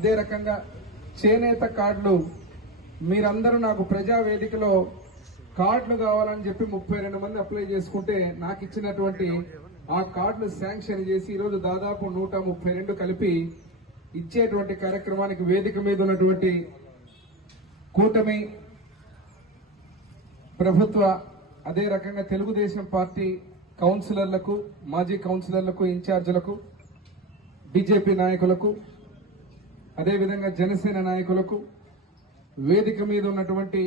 అదే రకంగా చేనేత కార్డులు మీరందరూ నాకు ప్రజావేదికలో కార్డులు కావాలని చెప్పి 32 మంది అప్లై చేసుకుంటే నాకు ఇచ్చినటువంటి ఆ కార్డులు శాంక్షన్ చేసి ఈరోజు దాదాపు 132 కలిపి ఇచ్చేటువంటి కార్యక్రమానికి వేదిక మీద ఉన్నటువంటి కూటమి ప్రభుత్వ అదే రకంగా తెలుగుదేశం పార్టీ కౌన్సిలర్లకు, మాజీ కౌన్సిలర్లకు, ఇన్ఛార్జీలకు, బీజేపీ నాయకులకు, అదేవిధంగా జనసేన నాయకులకు, వేదిక మీద ఉన్నటువంటి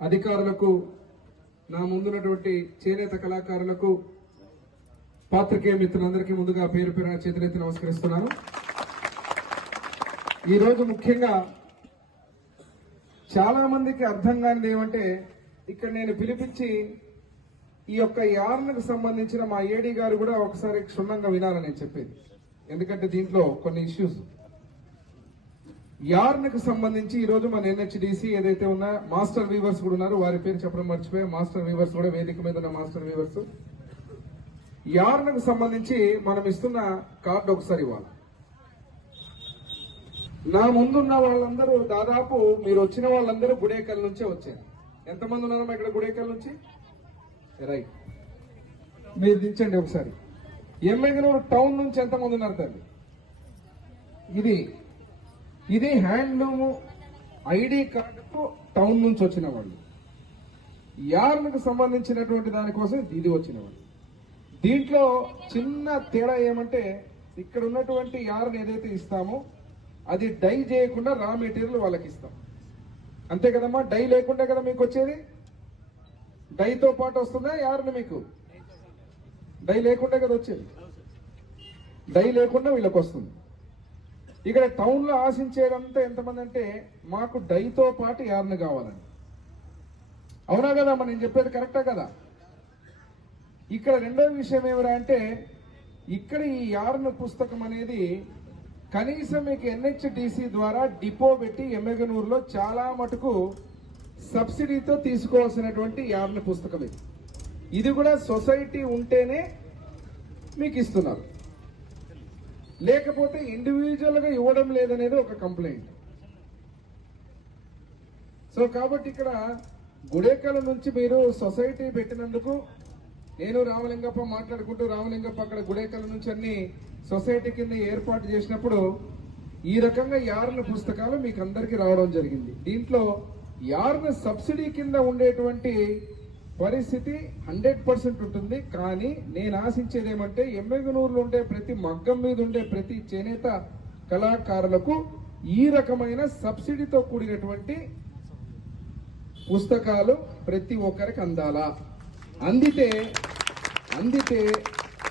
అధికారులకు, నా ముందున్నటువంటి చేనేత కళాకారులకు, పాత్రికేయ మిత్రులందరికీ ముందుగా పేరు పేరున చేతులెత్తి నమస్కరిస్తున్నాను. ఈరోజు ముఖ్యంగా చాలా మందికి అర్థం కానిది ఏమంటే, ఇక్కడ నేను పిలిపించి ఈ యొక్క యార్న్కు సంబంధించిన మా ఏడీ గారు కూడా ఒకసారి క్షుణ్ణంగా వినాలని నేను చెప్పేది. ఎందుకంటే దీంట్లో కొన్ని ఇష్యూస్ యార్న్కు సంబంధించి ఈరోజు మన ఎన్హెచ్డిసి ఏదైతే ఉన్నా మాస్టర్ వీవర్స్ కూడా ఉన్నారు, వారి పేరు చెప్పడం మర్చిపోయా. మాస్టర్ వీవర్స్ కూడా వేదిక మీద ఉన్న మాస్టర్ వీవర్స్ యార్న్కు సంబంధించి మనం ఇస్తున్న కార్డు ఒకసారి ఇవ్వాలి. నా ముందున్న వాళ్ళందరూ దాదాపు మీరు వచ్చిన వాళ్ళందరూ గుడేకల్ నుంచే వచ్చారు. ఎంతమంది ఉన్నారమ్మా ఇక్కడ గుడేకల్ నుంచి? రైట్, మీరు దించండి ఒకసారి. ఎమ్మెగనూరు టౌన్ నుంచి ఎంతమంది ఉన్నారు తల్లి? ఇది హ్యాండ్లూమ్ ఐడి కార్డుకు టౌన్ నుంచి వచ్చిన వాళ్ళు. యార్న్కు సంబంధించినటువంటి దానికోసం ఇది వచ్చిన వాళ్ళు. దీంట్లో చిన్న తేడా ఏమంటే, ఇక్కడ ఉన్నటువంటి యార్న్ ఏదైతే ఇస్తామో అది డై చేయకుండా రా మెటీరియల్ వాళ్ళకి ఇస్తాం. అంతే కదమ్మా? డై లేకుండా కదా మీకు వచ్చేది. డైతో పాటు వస్తుందా యార్న్? మీకు డై లేకుండా కదా వచ్చేది. డై లేకుండా వీళ్ళకి వస్తుంది. ఇక్కడ టౌన్ లో ఆశించేదంతా ఎంతమంది అంటే, మాకు డైతో పాటు యార్న్ కావాలని. అవునా కదా? నేను చెప్పేది కరెక్టా కదా? ఇక్కడ రెండో విషయం ఏమిరా అంటే, ఇక్కడ ఈ యార్న్ పుస్తకం అనేది కనీసం మీకు ఎన్హెచ్డిసి ద్వారా డిపో పెట్టి ఎమ్మెగనూరులో చాలా మటుకు సబ్సిడీతో తీసుకోవాల్సినటువంటి యార్న్ పుస్తకం ఇది కూడా సొసైటీ ఉంటేనే మీకు ఇస్తున్నారు, లేకపోతే ఇండివిజువల్ గా ఇవ్వడం లేదనేది ఒక కంప్లైంట్. సో కాబట్టి ఇక్కడ గుడేకల నుంచి మీరు సొసైటీ పెట్టినందుకు నేను రామలింగప్ప మాట్లాడుకుంటూ, రామలింగప్ప అక్కడ గుడేకల నుంచి అన్ని సొసైటీ కింద ఏర్పాటు చేసినప్పుడు ఈ రకంగా యార్న్ పుస్తకాలు మీకు అందరికీ రావడం జరిగింది. దీంట్లో యార్న్ సబ్సిడీ కింద ఉండేటువంటి పరిస్థితి 100% ఉంటుంది. కానీ నేను ఆశించేది ఏమంటే, ఎమ్మెగనూరులో ఉండే ప్రతి మగ్గం మీద ఉండే ప్రతి చేనేత కళాకారులకు ఈ రకమైన సబ్సిడీతో కూడినటువంటి పుస్తకాలు ప్రతి ఒక్కరికి అందాలా. అందితే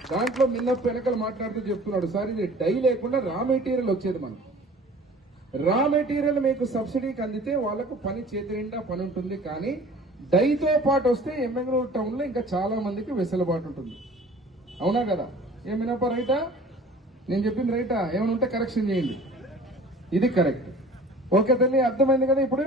దాంట్లో మిన్నప్ప వెనకలు మాట్లాడుతూ చెప్తున్నాడు, సార్ ఇది డై లేకుండా రా మెటీరియల్ వచ్చేది. మనకు రా మెటీరియల్ మీకు సబ్సిడీకి అందితే వాళ్ళకు పని చేతి నిండా పని ఉంటుంది. కానీ డైతో పాటు వస్తే ఎమ్మెగనూరు టౌన్ లో ఇంకా చాలా మందికి వెసులుబాటు ఉంటుంది. అవునా కదా? ఏమినప్ప రైటా? నేను చెప్పింది రైటా? ఏమైనా ఉంటే కరెక్షన్ చేయండి. ఇది కరెక్ట్. ఓకే తల్లి, అర్థమైంది కదా ఇప్పుడు?